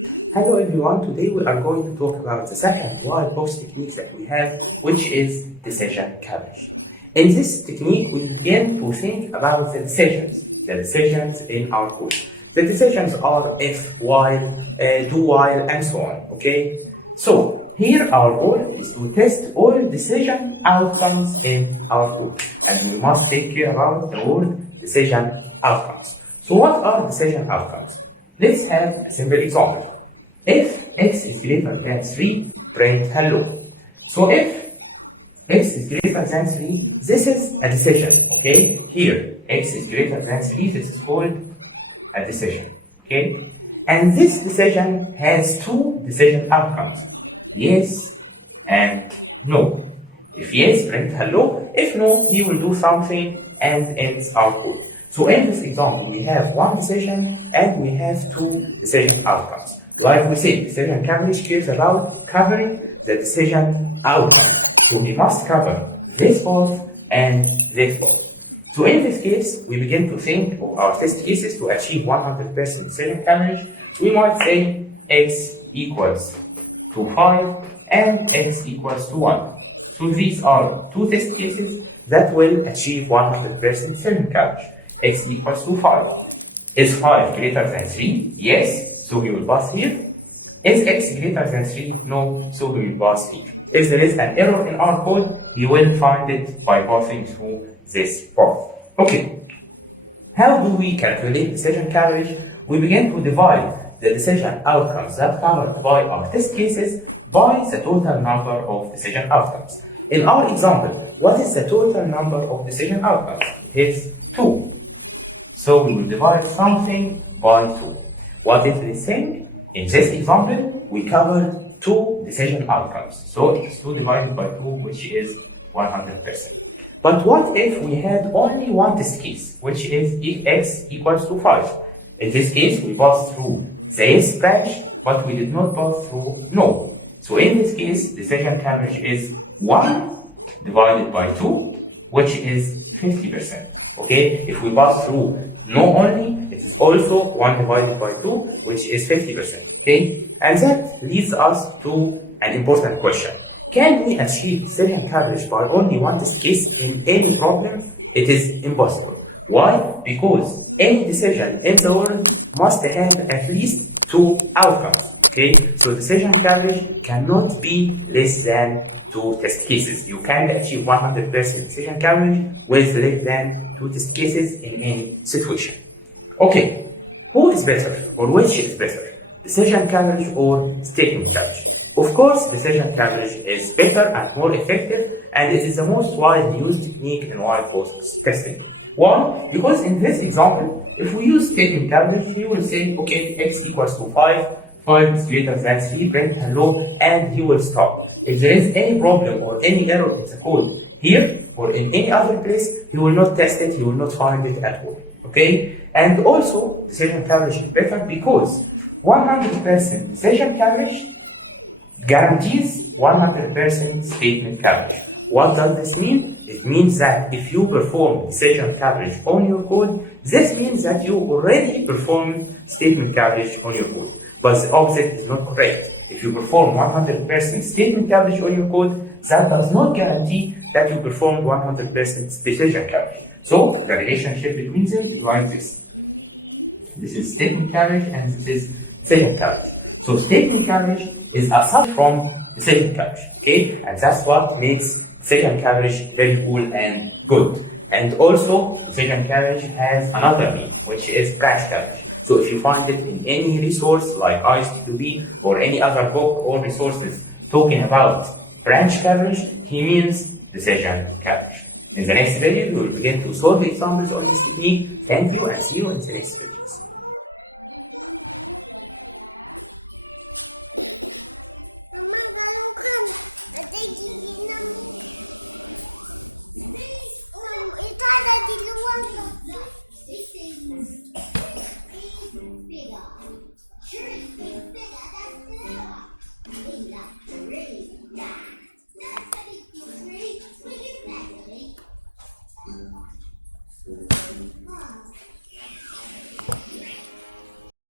Hello everyone, today we are going to talk about the second white box technique that we have, which is decision coverage. In this technique, we begin to think about the decisions in our code. The decisions are if, while, do while, and so on, okay? So, here our goal is to test all decision outcomes in our code. And we must take care about the word decision outcomes. So what are decision outcomes? Let's have a simple example. If x is greater than 3, print hello. So if x is greater than 3, this is a decision, okay? Here, x is greater than 3, this is called a decision, okay? And this decision has two decision outcomes, yes and no. If yes, print hello. If no, he will do something and ends our code. So in this example, we have one decision and we have two decision outcomes. Like we said, decision coverage cares about covering the decision out. So we must cover this false and this false. So in this case, we begin to think of our test cases to achieve 100% decision coverage. We might say x equals to 5 and x equals to 1. So these are two test cases that will achieve 100% decision coverage. X equals to 5. Is 5 greater than 3? Yes, so we will pass here. Is x greater than 3? No, so we will pass here. If there is an error in our code, we will find it by passing through this part. Okay, how do we calculate decision coverage? We begin to divide the decision outcomes that covered by our test cases by the total number of decision outcomes. In our example, what is the total number of decision outcomes? It is 2. So we will divide something by 2. What if we say, in this example, we covered 2 decision outcomes. So it's 2 divided by 2, which is 100%. But what if we had only one test case, which is if x equals to 5? In this case, we passed through the yes branch, but we did not pass through no. So in this case, decision coverage is 1 divided by 2, which is 50%. Okay, if we pass through no only, it is also 1 divided by 2, which is 50%. Okay, and that leads us to an important question. Can we achieve decision coverage by only one test case in any problem? It is impossible. Why? Because any decision in the world must have at least 2 outcomes. Okay, so decision coverage cannot be less than 2 test cases. You can't achieve 100% decision coverage with less than 2 test cases in any situation. Okay, who is better or which is better? Decision coverage or statement coverage? Of course, decision coverage is better and more effective, and it is the most widely used technique in white box testing. Why? Because in this example, if we use statement coverage, we will say, okay, x equals to 5. 5 is greater than 3, print hello, and he will stop. If there is any problem or any error in the code here or in any other place, he will not test it, he will not find it at all. Okay? And also, decision coverage is better because 100% decision coverage guarantees 100% statement coverage. What does this mean? It means that if you perform decision coverage on your code, this means that you already performed statement coverage on your code. But the opposite is not correct. If you perform 100% statement coverage on your code, that does not guarantee that you performed 100% decision coverage. So the relationship between this is like this. This is statement coverage and this is decision coverage. So statement coverage is aside from decision coverage. Okay? And that's what makes decision coverage very cool and good. And also, decision coverage has another meaning, which is branch coverage. So if you find it in any resource like ISTQB or any other book or resources talking about branch coverage, he means decision coverage. In the next video, we will begin to solve examples of this technique. Thank you and see you in the next video. Mama, kalau kan ada gigi itu ada di luar.